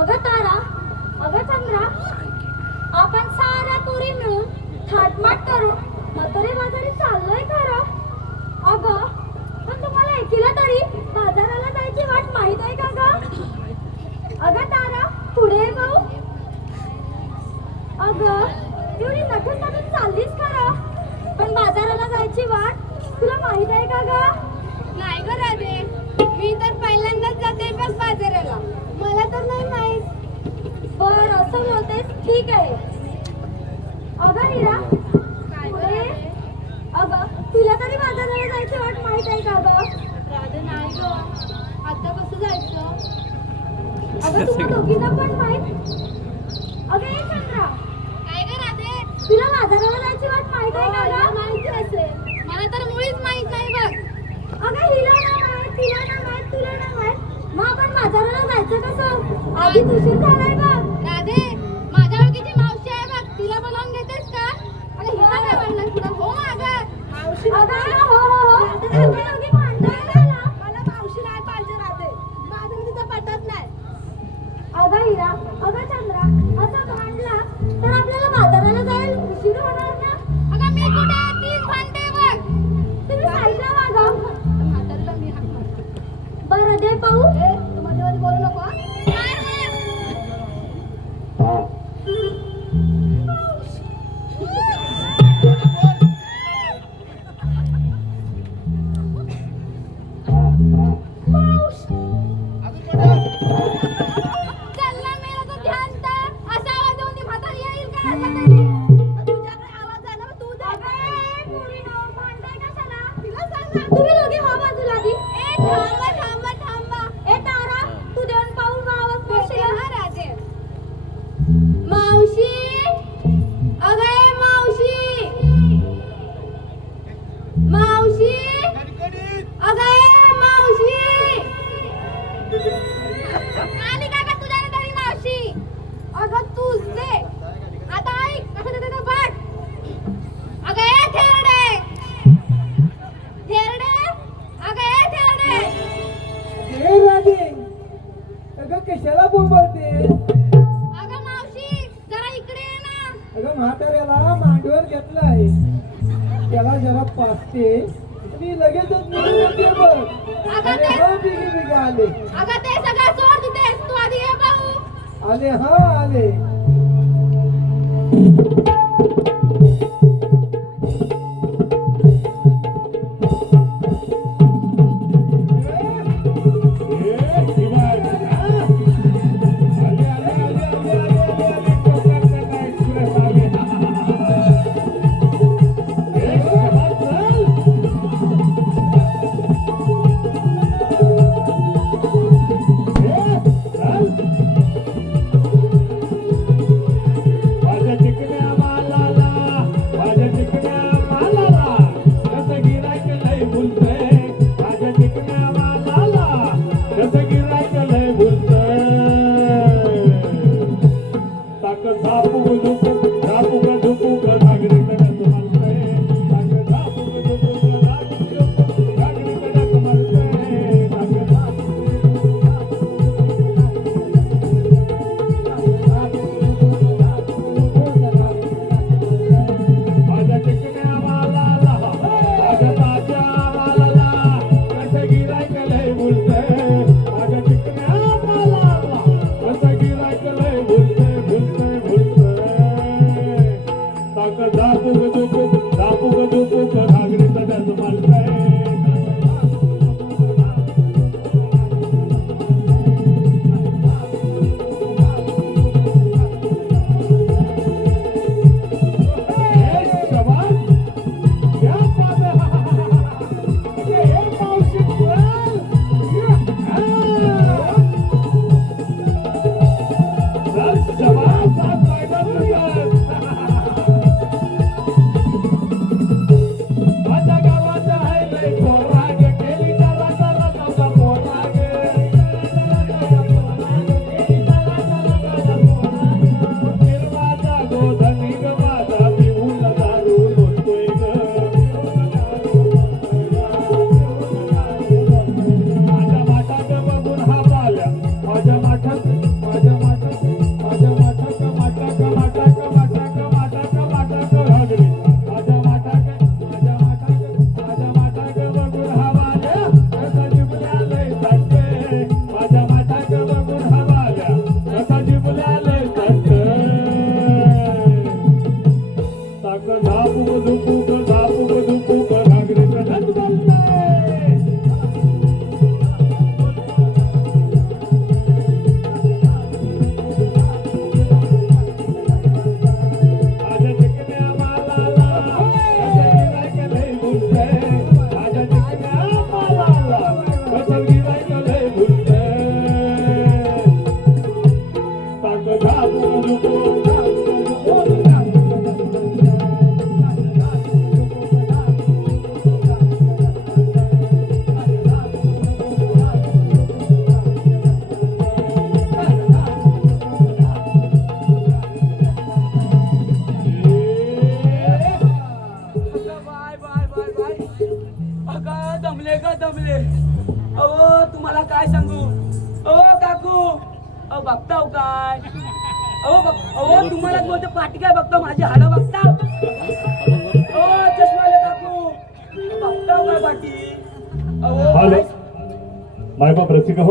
अगं तारा, अगं चंद्रा, आपण साऱ्या पोरी मिळून थाटमाट करून म्हातारे बाजारी चाललोय खरं. अगं पण तुम्हाला एकीला तरी बाजाराला जायची वाट माहित आहे का ग? अगं तारा, पुढे ये भाऊ. अगं एवढी नटून नटून चाललीस खरं, पण बाजाराला जायची वाट तुला माहित आहे का ग? नाही ग राधे, मी तर पहिल्यांदाच जाते बघ बाजाराला, मला तर नाही माहित. बर असं बोलतेस, ठीक आहे. अगं हिरा, पुढे ये. अगं तुला तरी बाजाराला जायची वाट माहित आहे का ग? राधे नाही ग, आता कसं जायचं? अगं तुला दोघींना पण माहित. अगं ये चंद्रा, काय ग राधे? तुला बाजाराला जायची वाट माहित आहे का ग? माहिती असेल, मला तर मुळीच माहित नाही बघ. अगं हिला नाही माहित, तिला नाही माहित, तुला नाही माहित, मग आपण बाजाराला जायचं कसं? आधी उशीर झालाय बघ. राधे, माझ्या ओळखीची मावशी आहे बघ, तिला बोलावून घेतेस का? अरे हिला काय बोलणार तुला? हो अगं मावशी. अगं हो हो हो, आपण दोघी भांडण झाला. मला मावशी नाही पाहिजे राधे, माझं तिचं पटत नाही. अगं हिरा, अगं चंद्रा, असं भांडला तर आपल्याला बाजाराला जायला उशीर होणार ना. अगं मी कुठे आहे? तीच भांडते बघ. तुम्ही साईडला वागा. म्हातारीला मी हाक मारते. बरं दे पाहू. तू मध्ये मध्ये बोलू नको हा? चलना मेरा तो ध्यान था, असा आवाज देऊन ती म्हातारी येईल का असं तरी? तुझ्याकडे आवाज आहे ना, मग तू दे. अगं पोरीनो, भांडताय कशाला? तिला सांग ना. तुम्ही दोघी हो बाजूला आधी. थांबा थांबा थांबा. ए तारा, तू देऊन पाहू का आवाज बोलते कशी? हा राधे. मावशी, अगं ए मावशी, मावशी, अगं ए मावशी. आली का गं तुझ्या तरी मावशी? अगं तूच दे. आता ऐक कसं देते ते बघ. अगं ए थेरडे, थेरडे, अगं ए थेरडे. हे राधे, अगं कशाला बोलते? अगं मावशी, जरा इकडे ये ना. अगं म्हाताऱ्याला मांडीवर घेतलाय, त्याला जरा पाचते आणि लगेचच निघून येते बघ. अरे हो बिगी बिगी आले, अगं ते सगळं सोड तिथेस, तू आधी ये भाऊ. आले हा आले. माझ्या चिकन्या काय सांगू ओ काकू अहो बघताव काय अहो तुम्हालाच बोलतो पाठी काय बघतो माझी हाडं बघता ओ चष्माले काकू बघताव काय पाठी अहो हॅलो मायबाप रसिका